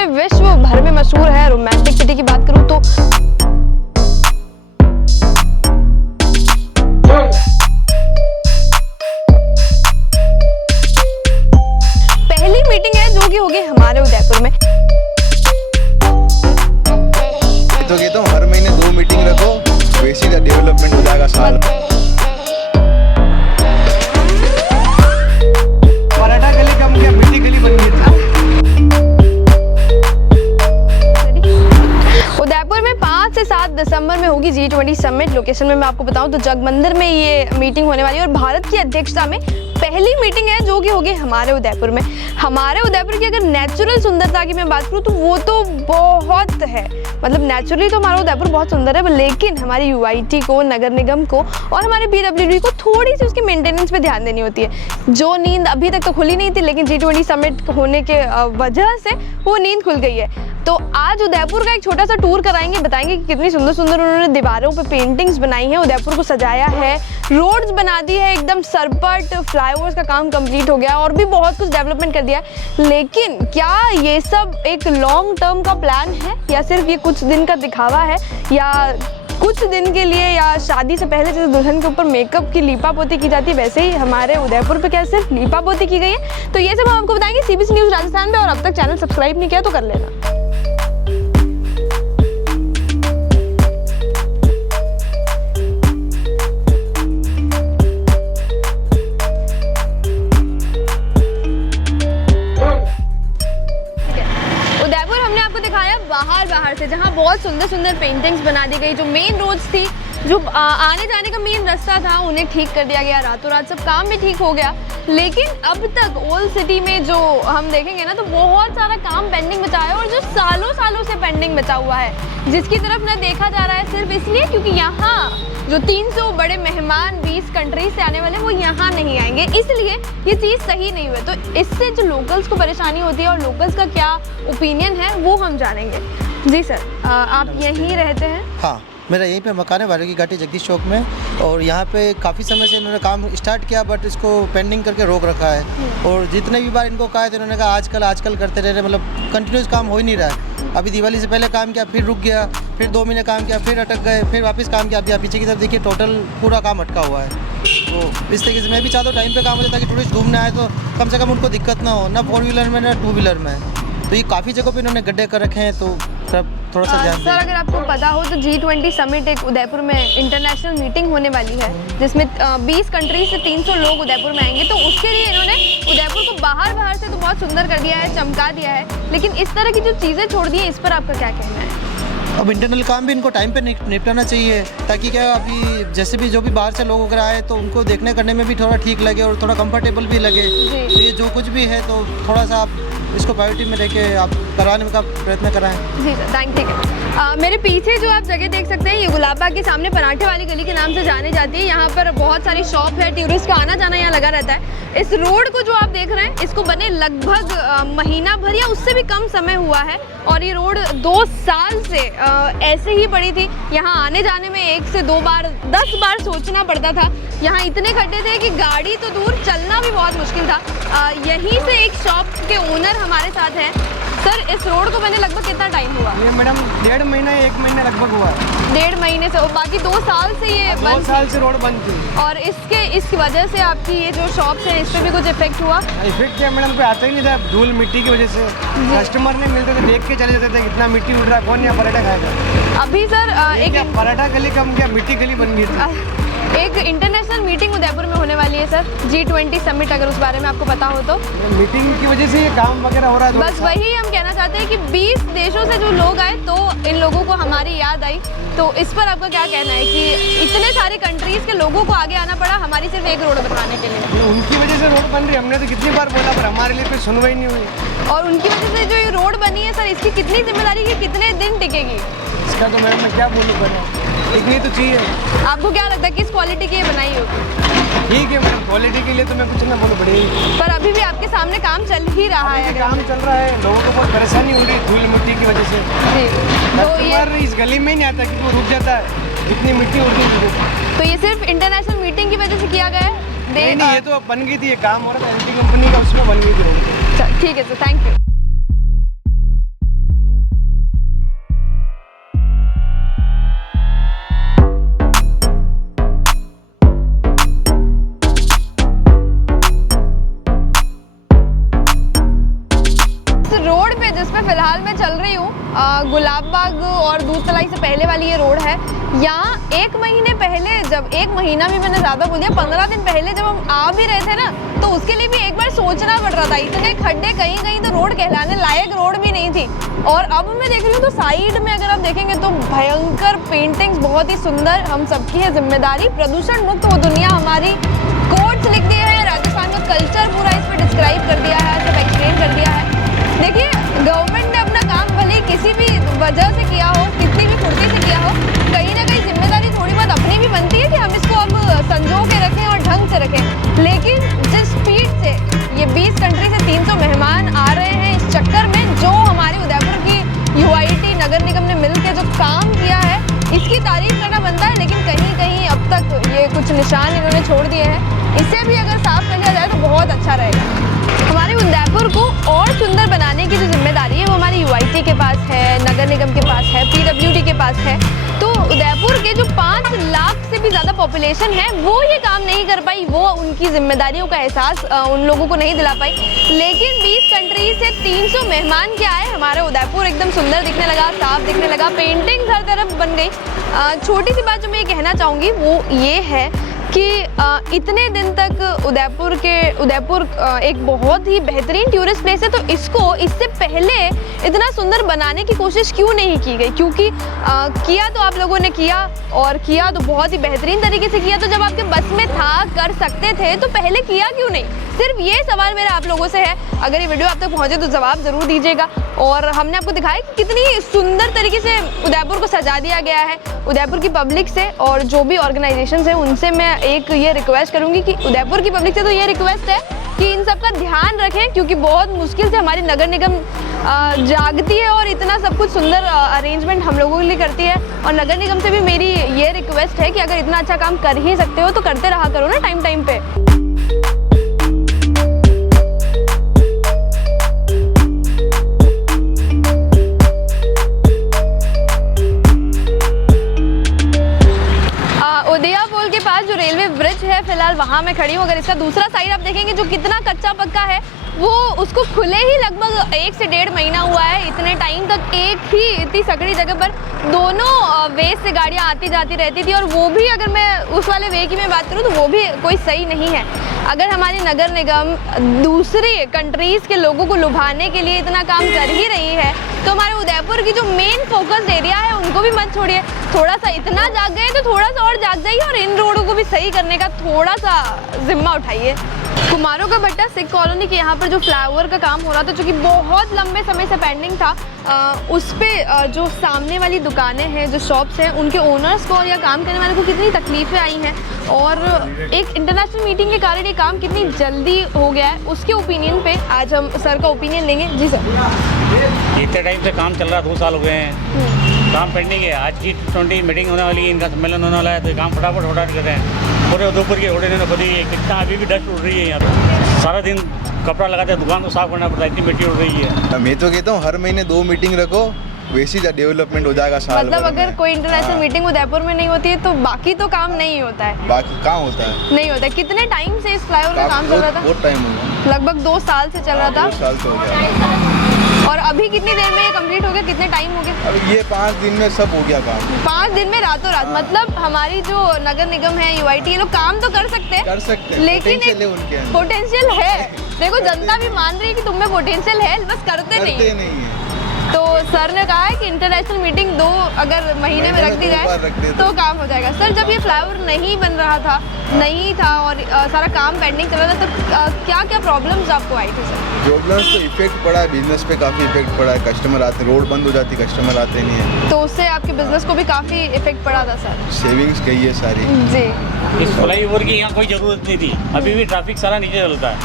पूरे विश्व भर में मशहूर है। रोमांटिक सिटी की बात करूं तो पहली मीटिंग है जो कि होगी हमारे उदयपुर में। तो कहता हूँ हर महीने 2 मीटिंग रखो, वैसे का डेवलपमेंट हो जाएगा साल। पराठा गली कम क्या मिट्टी गली बन गई थी। उदयपुर में 5 से 7 दिसंबर में होगी G20 समिट। लोकेशन में मैं आपको बताऊं तो जगमंदिर में ये मीटिंग होने वाली है और भारत की अध्यक्षता में पहली मीटिंग है जो कि होगी हमारे उदयपुर में। हमारे उदयपुर की अगर नेचुरल सुंदरता की मैं बात करूं तो वो तो बहुत है, मतलब नेचुरली तो हमारा उदयपुर बहुत सुंदर है, लेकिन हमारी UIT को, नगर निगम को और हमारे PWD को थोड़ी सी उसकी मेंटेनेंस पे ध्यान देनी होती है। जो नींद अभी तक तो खुली नहीं थी, लेकिन G20 समिट होने के वजह से वो नींद खुल गई है। तो आज उदयपुर का एक छोटा सा टूर कराएंगे, बताएंगे कि कितनी सुंदर सुंदर उन्होंने दीवारों पे पेंटिंग्स बनाई हैं, उदयपुर को सजाया है, रोड्स बना दी है एकदम सरपट, फ्लाईओवर्स का काम कंप्लीट हो गया और भी बहुत कुछ डेवलपमेंट कर दिया। लेकिन क्या ये सब एक लॉन्ग टर्म का प्लान है या सिर्फ ये कुछ दिन का दिखावा है, या कुछ दिन के लिए, या शादी से पहले जैसे दुल्हन के ऊपर मेकअप की लीपा पोती की जाती है वैसे ही हमारे उदयपुर पे क्या सिर्फ लीपा पोती की गई है? तो ये सब हम आपको बताएंगे CBC न्यूज़ राजस्थान में। और अब तक चैनल सब्सक्राइब नहीं किया तो कर लेना। बाहर से जहाँ बहुत सुंदर सुंदर पेंटिंग्स बना दी गई, जो मेन रोड्स थी, जो आने जाने का मेन रास्ता था, उन्हें ठीक कर दिया गया, रातों रात सब काम भी ठीक हो गया। लेकिन अब तक ओल्ड सिटी में जो हम देखेंगे ना तो बहुत सारा काम पेंडिंग बचा है, और जो सालों सालों से पेंडिंग बचा हुआ है, जिसकी तरफ न देखा जा रहा है सिर्फ इसलिए क्योंकि यहाँ जो 300 बड़े मेहमान 20 कंट्रीज से आने वाले वो यहाँ नहीं आएंगे, इसलिए ये चीज़ सही नहीं हुई। तो इससे जो लोकल्स को परेशानी होती है और लोकल्स का क्या ओपिनियन है वो हम जानेंगे। जी सर, आप यहीं रहते हैं? हाँ, मेरा यहीं पे मकान है, बारह की घाटी जगदीश चौक में। और यहाँ पे काफ़ी समय से इन्होंने काम स्टार्ट किया बट इसको पेंडिंग करके रोक रखा है। और जितने भी बार इनको कहा है तो इन्होंने कहा आजकल करते रह रहे, मतलब कंटिन्यूस काम हो ही नहीं रहा है। अभी दिवाली से पहले काम किया, फिर रुक गया, फिर 2 महीने काम किया, फिर अटक गए, फिर वापस काम किया। अभी आप पीछे की तरफ देखिए, टोटल पूरा काम अटका हुआ है। तो इस तरीके से मैं भी चाहता हूँ टाइम पे काम हो जाए ताकि टूरिस्ट घूमने आए तो कम से कम उनको दिक्कत ना हो, ना 4 व्हीलर में ना 2 व्हीलर में। तो ये काफ़ी जगहों पे इन्होंने गड्ढे कर रखे हैं, तो थोड़ा सा ध्यान सर, अगर आपको पता हो तो G20 समिट एक उदयपुर में इंटरनेशनल मीटिंग होने वाली है, जिसमें 20 कंट्रीज से 300 लोग उदयपुर में आएंगे। तो उसके लिए इन्होंने उदयपुर को बाहर से तो बहुत सुंदर कर दिया है, चमका दिया है, लेकिन इस तरह की जो चीज़ें छोड़ दी हैं, इस पर आपका क्या कहना है? अब इंटरनल काम भी इनको टाइम पे निपटाना चाहिए, ताकि क्या अभी जैसे भी जो भी बाहर से लोग अगर आए तो उनको देखने करने में भी थोड़ा ठीक लगे और थोड़ा कंफर्टेबल भी लगे। तो ये जो कुछ भी है तो थोड़ा सा आप इसको प्रायोरिटी में लेके आप कराने का प्रयत्न कराएं। जी सर, थैंक यू। मेरे पीछे जो आप जगह देख सकते हैं, ये गुलाबबाग के सामने पराठे वाली गली के नाम से जाने जाती है। यहाँ पर बहुत सारी शॉप है, टूरिस्ट का आना जाना यहाँ लगा रहता है। इस रोड को जो आप देख रहे हैं, इसको बने लगभग महीना भर या उससे भी कम समय हुआ है, और ये रोड 2 साल से ऐसे ही पड़ी थी। यहाँ आने जाने में 1 से 2 बार 10 बार सोचना पड़ता था। यहाँ इतने खड्डे थे कि गाड़ी तो दूर, चलना भी बहुत मुश्किल था। यहीं से एक शॉप के ओनर हमारे साथ हैं। सर, इस रोड को बने लगभग कितना टाइम हुआ? ये मैडम 1.5 महीना 1 महीना लगभग हुआ है। 1.5 महीने से, और बाकी 2 साल से ये 2 साल से रोड बंद थी। और इसकी वजह से आपकी ये जो शॉप्स हैं इस पर भी कुछ इफेक्ट हुआ? इफेक्ट क्या मैडम, कोई आता ही नहीं था धूल मिट्टी की वजह से। कस्टमर नहीं मिलते थे, देख के चले जाते थे कितना मिट्टी उड़ रहा है, कौन यहाँ पराठा खाएगा। अभी सर एक पराठा गली कम क्या मिट्टी गली बन गई थी। एक इंटरनेशनल मीटिंग उदयपुर में होने वाली है सर, G20 समिट, अगर उस बारे में आपको पता हो तो। मीटिंग की वजह से ये काम वगैरह हो रहा है। बस वही हम कहना चाहते हैं कि 20 देशों से जो लोग आए तो इन लोगों को हमारी याद आई। तो इस पर आपका क्या कहना है कि इतने सारे कंट्रीज के लोगों को आगे आना पड़ा हमारी सिर्फ एक रोड बनवाने के लिए? उनकी वजह से रोड बन रही, हमने तो कितनी बार बोला पर हमारे लिए कोई सुनवाई नहीं हुई। और उनकी वजह से जो ये रोड बनी है सर, इसकी कितनी जिम्मेदारी की, कितने दिन टिकेगी? इसका तो मैं क्या बोलूँ, इतनी तो चाहिए। आपको क्या लगता है किस क्वालिटी की ये बनाई होगी? ठीक है मैडम, क्वालिटी के लिए तो मैं कुछ ना बोलूँ पड़ेगी, पर अभी भी आपके सामने काम चल ही रहा है। काम चल रहा है, लोगों को बहुत परेशानी हो रही है धूल मिट्टी की वजह से। जी, तो ये इस गली में ही नहीं आता कि वो रुक जाता है, इतनी मिट्टी उड़ती है। तो ये सिर्फ इंटरनेशनल मीटिंग की वजह से किया गया है? नहीं, ये तो बन गई थी, ये काम हो रहा था एलटी कंपनी का, उसमें बन गई थी। ठीक है सर, थैंक यू। हूँ, गुलाब बाग और दूध तलाई से पहले वाली ये रोड है। यहाँ 1 महीने पहले, जब 1 महीना भी मैंने ज़्यादा बोल दिया, 15 दिन पहले जब हम आ भी रहे थे ना, तो उसके लिए भी एक बार सोचना पड़ रहा था। इतने खड्डे, कहीं कहीं तो रोड कहलाने लायक रोड भी नहीं थी। और अब मैं देख रही हूँ तो साइड में अगर आप देखेंगे तो भयंकर पेंटिंग्स, बहुत ही सुंदर। हम सबकी है जिम्मेदारी, प्रदूषण मुक्त वो दुनिया हमारी, कोट्स लिख दिए हैं, राजस्थान का कल्चर पूरा इस पर डिस्क्राइब कर दिया है, सब एक्सप्लेन कर दिया है। देखिए, गवर्नमेंट ने अपना काम भले ही किसी भी वजह से किया हो, कितनी भी फुर्ती से किया हो, कहीं ना कहीं जिम्मेदारी थोड़ी बहुत अपनी भी बनती है कि हम इसको अब संजो के रखें और ढंग से रखें। लेकिन जिस स्पीड से ये 20 कंट्री से 300 मेहमान आ रहे हैं, इस चक्कर में जो हमारे उदयपुर की UIT नगर निगम ने मिलकर जो काम किया है, इसकी तारीफ करना बनता है। लेकिन कहीं कहीं अब तक ये कुछ निशान इन्होंने छोड़ दिए हैं, इसे भी अगर साफ कर लिया जाए तो बहुत अच्छा रहेगा। हमारे उदयपुर को और सुंदर बनाने की जो जिम्मेदारी है वो हमारी UIT के पास है, नगर निगम के पास है, PWD के पास है। तो उदयपुर के जो 5 लाख से भी ज़्यादा पॉपुलेशन है वो ये काम नहीं कर पाई, वो उनकी जिम्मेदारियों का एहसास उन लोगों को नहीं दिला पाई। लेकिन 20 कंट्री से 300 मेहमान क्या आए, हमारा उदयपुर एकदम सुंदर दिखने लगा, साफ दिखने लगा, पेंटिंग हर तरफ बन गई। छोटी सी बात जो मैं ये कहना चाहूँगी वो ये है कि इतने दिन तक उदयपुर एक बहुत ही बेहतरीन टूरिस्ट प्लेस है, तो इसको इससे पहले इतना सुंदर बनाने की कोशिश क्यों नहीं की गई? क्योंकि किया तो आप लोगों ने किया, और किया तो बहुत ही बेहतरीन तरीके से किया। तो जब आपके बस में था, कर सकते थे, तो पहले किया क्यों नहीं? सिर्फ ये सवाल मेरा आप लोगों से है। अगर ये वीडियो आप तक पहुँचे तो जवाब ज़रूर दीजिएगा। और हमने आपको दिखाया कि कितनी सुंदर तरीके से उदयपुर को सजा दिया गया है। उदयपुर की पब्लिक से और जो भी ऑर्गेनाइजेशंस हैं उनसे मैं एक ये रिक्वेस्ट करूंगी कि उदयपुर की पब्लिक से तो ये रिक्वेस्ट है कि इन सब का ध्यान रखें, क्योंकि बहुत मुश्किल से हमारी नगर निगम जागती है और इतना सब कुछ सुंदर अरेंजमेंट हम लोगों के लिए करती है। और नगर निगम से भी मेरी ये रिक्वेस्ट है कि अगर इतना अच्छा काम कर ही सकते हो तो करते रहा करो ना टाइम टाइम पे। उदया पुल के पास जो रेलवे ब्रिज है, फिलहाल वहाँ मैं खड़ी हूँ। अगर इसका दूसरा साइड आप देखेंगे जो कितना कच्चा पक्का है, वो उसको खुले ही लगभग 1 से 1.5 महीना हुआ है। इतने टाइम तक एक ही इतनी सकड़ी जगह पर दोनों वे से गाड़ियाँ आती जाती रहती थी, और वो भी अगर मैं उस वाले वे की मैं बात करूँ तो वो भी कोई सही नहीं है। अगर हमारी नगर निगम दूसरी कंट्रीज़ के लोगों को लुभाने के लिए इतना काम कर ही रही है, तो हमारे उदयपुर की जो मेन फोकस एरिया है उनको भी मत छोड़िए। थोड़ा सा इतना जाग गए तो थोड़ा सा और जाग जाइए, और इन रोडों को भी सही करने का थोड़ा सा जिम्मा उठाइए। कुमारों का भट्टा सिख कॉलोनी के यहाँ पर जो फ्लाईओवर का काम हो रहा था, जो कि बहुत लंबे समय से पेंडिंग था, उस पर जो सामने वाली दुकानें हैं, जो शॉप्स हैं, उनके ओनर्स को और या काम करने वाले को कितनी तकलीफ़ें आई हैं, और एक इंटरनेशनल मीटिंग के कारण ये काम कितनी जल्दी हो गया है, उसके ओपिनियन पे आज हम सर का ओपिनियन लेंगे। जी सर। इतने टाइम से काम चल रहा, 2 साल हो गए हैं, काम पेंडिंग है। आज G20 मीटिंग होने वाली है, इनका सम्मेलन होने वाला है, तो ये काम फटाफट कर रहे हैं। पूरे उदयपुर के होने ने खुद ही कितना अभी भी डस्ट उड़ रही है यहाँ पे। सारा दिन कपड़ा लगाते हैं, दुकान को साफ करना पड़ता है, इतनी मिट्टी उड़ रही है। मैं तो कहता हूँ हर महीने 2 मीटिंग रखो, वैसे ही डेवलपमेंट हो जाएगा साल मतलब भर अगर में। कोई इंटरनेशनल मीटिंग उदयपुर में नहीं होती है तो बाकी तो काम नहीं होता है। बाकी काम होता है, नहीं होता है। कितने टाइम से इस फ्लाईओवर का काम चल रहा था? बहुत टाइम हो गया, लगभग 2 साल से चल रहा था। 2 साल तो हो गया। और अभी कितनी देर में ये कंप्लीट हो गया? कितने टाइम हो गया? अब ये 5 दिन में सब हो गया काम। 5 दिन में रातों रात। मतलब हमारी जो नगर निगम है, UIT, ये लोग काम तो कर सकते हैं, लेकिन potential है उनके अंदर। पोटेंशियल है। देखो, जनता भी मान रही है कि तुम में पोटेंशियल है, बस करते नहीं है। तो सर ने कहा है कि इंटरनेशनल मीटिंग 2 अगर महीने में रख दी जाए तो काम हो जाएगा। सर, जब ये फ्लाईओवर नहीं बन रहा था, नहीं था और सारा काम पेंडिंग चल रहा था, तो क्या क्या प्रॉब्लम्स आपको आई थी सर? प्रॉब्लम्स तो इफेक्ट पड़ा है, बिजनेस पे काफ़ी इफेक्ट पड़ा है। कस्टमर आते, रोड बंद हो जाती, कस्टमर आते नहीं है, तो उससे आपके बिजनेस को भी काफ़ी इफेक्ट पड़ा था सर? सेविंग्स गई है सारी जी। इस फ्लाईओवर की यहाँ कोई ज़रूरत नहीं थी। अभी भी ट्रैफिक सारा नीचे चलता है,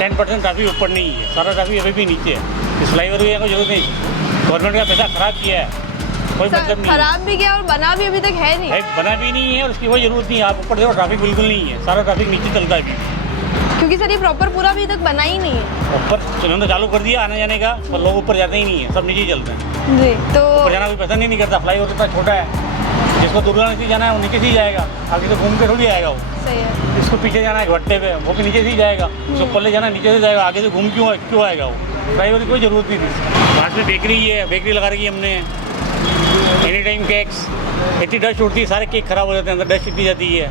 10% ट्रैफिक ऊपर नहीं है, सारा ट्रैफिक अभी भी नीचे है। इस फ्लाईओवर की यहाँ कोई जरूरत नहीं। गवर्नमेंट का पैसा खराब किया है, कोई मतलब नहीं। खराब भी किया और बना भी अभी तक है नहीं। बना भी नहीं है और उसकी कोई ज़रूरत नहीं है। आप ऊपर देखो, ट्रैफिक बिल्कुल नहीं है, सारा ट्रैफिक नीचे चलता है अभी, क्योंकि सर ये प्रॉपर पूरा अभी तक बना ही नहीं है। ऊपर उन्होंने चालू कर दिया आने जाने का, पर लोग ऊपर जाते ही नहीं है, सब नीचे ही चलते हैं। जी। तो ऊपर जाना कोई पसंद ही नहीं करता। फ्लाईओवर इतना छोटा है, जिसको दुर्गा से जाना है वो नीचे से ही जाएगा, आगे तो घूम के थोड़ी आएगा वो। सही है। इसको पीछे जाना है घट्टे पे, वो भी नीचे से ही जाएगा। उसको ऊपर ले जाना नीचे से जाएगा, आगे से घूम क्यों आएगा वो? फ्लाईओवर की कोई ज़रूरत नहीं थी। लास्ट में बेकरी है, बेकरी लगा रखी है हमने, एनी टाइम केक्स, इतनी डस्ट उड़ती है, सारे केक खराब हो जाते हैं, अंदर डस्ट इतनी जाती है।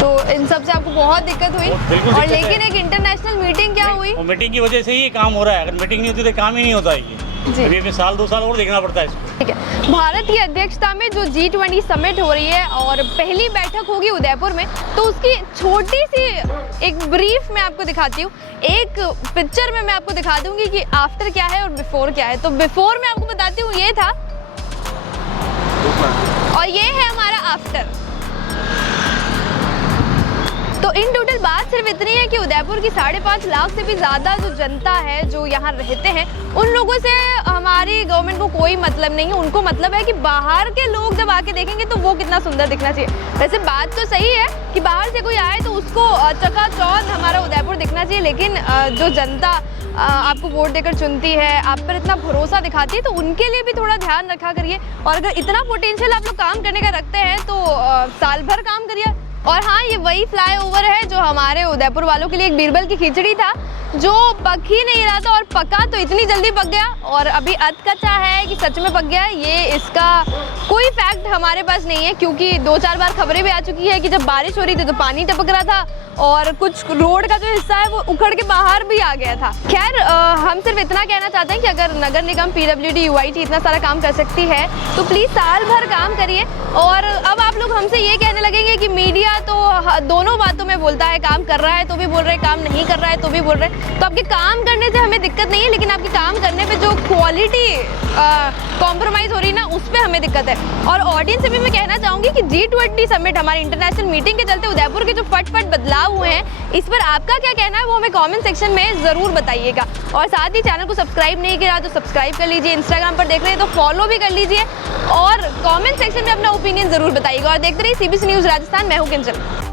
तो इन सब से आपको बहुत दिक्कत हुई। बिल्कुल और दिक्कत लेकिन है। एक इंटरनेशनल मीटिंग क्या हुई? और मीटिंग की वजह से ही ये काम हो रहा है, अगर मीटिंग नहीं होती तो काम ही नहीं होता है जी। ये। अभी हमें साल 2 साल और देखना पड़ता है इसको। ठीक है, भारत की अध्यक्षता में जो G20 समिट हो रही है और पहली बैठक होगी उदयपुर में, तो उसकी छोटी सी एक ब्रीफ मैं आपको दिखाती हूँ। एक पिक्चर में मैं आपको दिखा दूंगी कि आफ्टर क्या है और बिफोर क्या है। तो बिफोर में आपको बताती हूँ ये था, और ये है हमारा आफ्टर। तो इन टोटल बात सिर्फ इतनी है कि उदयपुर की 5.5 लाख से भी ज़्यादा जो जनता है जो यहाँ रहते हैं, उन लोगों से हमारी गवर्नमेंट को कोई मतलब नहीं है। उनको मतलब है कि बाहर के लोग जब आके देखेंगे तो वो कितना सुंदर दिखना चाहिए। वैसे बात तो सही है कि बाहर से कोई आए तो उसको चकाचौंध हमारा उदयपुर दिखना चाहिए, लेकिन जो जनता आपको वोट देकर चुनती है, आप पर इतना भरोसा दिखाती है, तो उनके लिए भी थोड़ा ध्यान रखा करिए। और अगर इतना पोटेंशियल आप लोग काम करने का रखते हैं तो साल भर काम करिए। और हाँ, ये वही फ्लाईओवर है जो हमारे उदयपुर वालों के लिए एक बीरबल की खिचड़ी था, जो पक ही नहीं रहा था और पका तो इतनी जल्दी पक गया, और अभी अधकच्चा है कि सच में पक गया, ये इसका कोई फैक्ट हमारे पास नहीं है, क्योंकि 2-4 बार खबरें भी आ चुकी है कि जब बारिश हो रही थी तो पानी टपक रहा था और कुछ रोड का जो हिस्सा है वो उखड़ के बाहर भी आ गया था। खैर, हम सिर्फ इतना कहना चाहते हैं कि अगर नगर निगम, PWD, UIT इतना सारा काम कर सकती है तो प्लीज़ साल भर काम करिए। और अब आप लोग हमसे ये कहने लगेंगे कि मीडिया तो दोनों बातों में बोलता है, काम कर रहा है तो भी बोल रहे, काम नहीं कर रहा है तो भी बोल रहे। तो आपके काम करने से हमें दिक्कत नहीं है, लेकिन आपके काम करने पे जो क्वालिटी कॉम्प्रोमाइज़ हो रही है ना, उस पर हमें दिक्कत है। और ऑडियंस से भी मैं कहना चाहूँगी कि G20 समिट, हमारी इंटरनेशनल मीटिंग के चलते उदयपुर के जो फट बदलाव हुए हैं, इस पर आपका क्या कहना है वो हमें कमेंट सेक्शन में ज़रूर बताइएगा। और साथ ही चैनल को सब्सक्राइब नहीं किया तो सब्सक्राइब कर लीजिए, इंस्टाग्राम पर देख रहे हैं तो फॉलो भी कर लीजिए, और कमेंट सेक्शन में अपना ओपिनियन ज़रूर बताइएगा। और देखते रहिए CBC न्यूज़ राजस्थान। मैं हूँ किंजल।